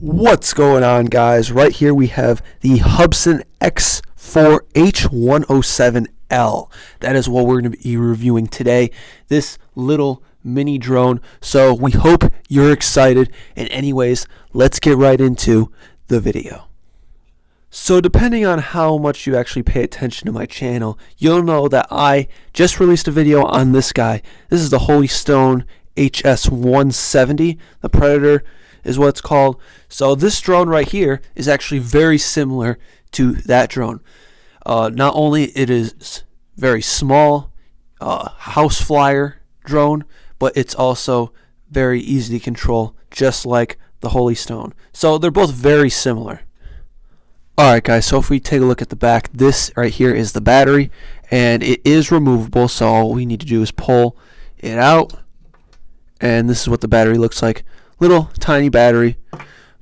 What's going on, guys? Right here we have the Hubsan X4 h107L. That is what we're going to be reviewing today, this little mini drone. So we hope you're excited, and anyways, let's get right into the video. So depending on how much you actually pay attention to my channel, you'll know that I just released a video on this guy. This is the Holy Stone HS170, the Predator is what it's called. So this drone right here is actually very similar to that drone. Not only it is very small, house flyer drone, but it's also very easy to control, just like the Holy Stone. So they're both very similar. Alright guys, so if we take a look at the back, this right here is the battery, and it is removable, so all we need to do is pull it out, and this is what the battery looks like. Little tiny battery,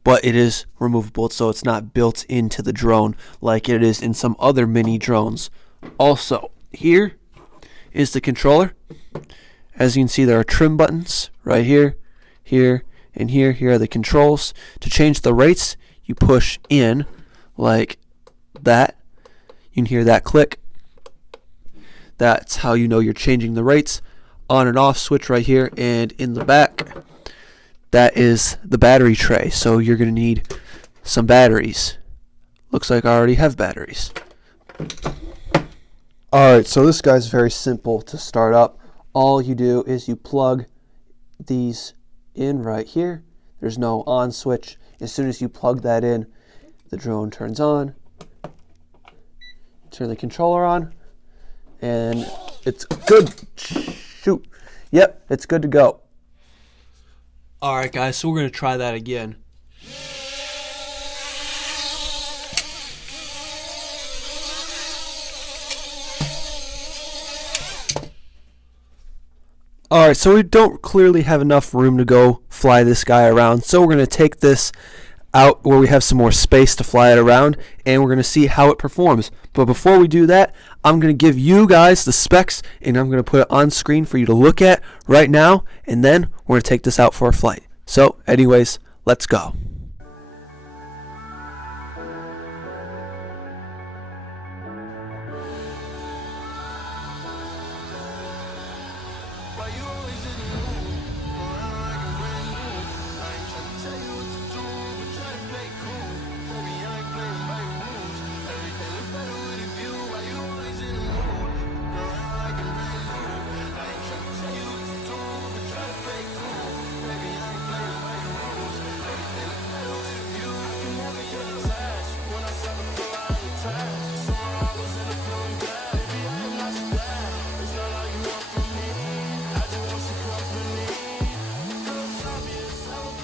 but it is removable, so it's not built into the drone like it is in some other mini drones. Also, here is the controller. As you can see, there are trim buttons right here, here, and here. Here are the controls. To change the rates, you push in like that. You can hear that click. That's how you know you're changing the rates. On and off switch right here, and in the back, that is the battery tray. So you're going to need some batteries. Looks like I already have batteries. Alright, so this guy's very simple to start up. All you do is you plug these in right here. There's no on switch. As soon as you plug that in, the drone turns on. Turn the controller on, and it's good. Shoot. Yep, it's good to go. Alright guys, so we're going to try that again. Alright, so we don't clearly have enough room to go fly this guy around, so we're going to take this out where we have some more space to fly it around, and we're going to see how it performs. But before we do that, I'm going to give you guys the specs, and I'm going to put it on screen for you to look at right now, and then we're going to take this out for a flight. So anyways, let's go.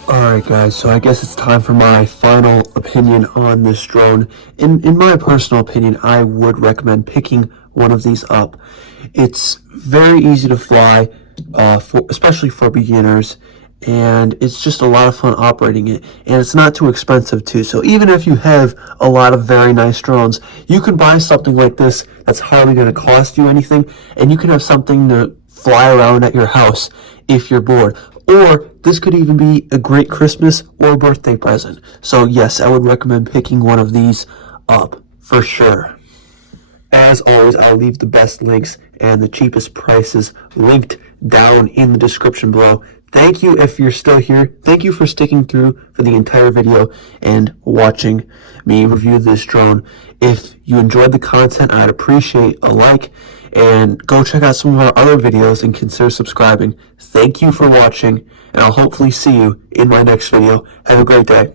Alright guys, so I guess it's time for my final opinion on this drone. In my personal opinion, I would recommend picking one of these up. It's very easy to fly, especially for beginners, and it's just a lot of fun operating it, and it's not too expensive too. So even if you have a lot of very nice drones, you can buy something like this that's hardly going to cost you anything, and you can have something to fly around at your house if you're bored. Or this could even be a great Christmas or birthday present. So yes, I would recommend picking one of these up for sure. As always, I'll leave the best links and the cheapest prices linked down in the description below. Thank you if you're still here. Thank you for sticking through for the entire video and watching me review this drone. If you enjoyed the content, I'd appreciate a like, and go check out some of our other videos and consider subscribing. Thank you for watching, and I'll hopefully see you in my next video. Have a great day.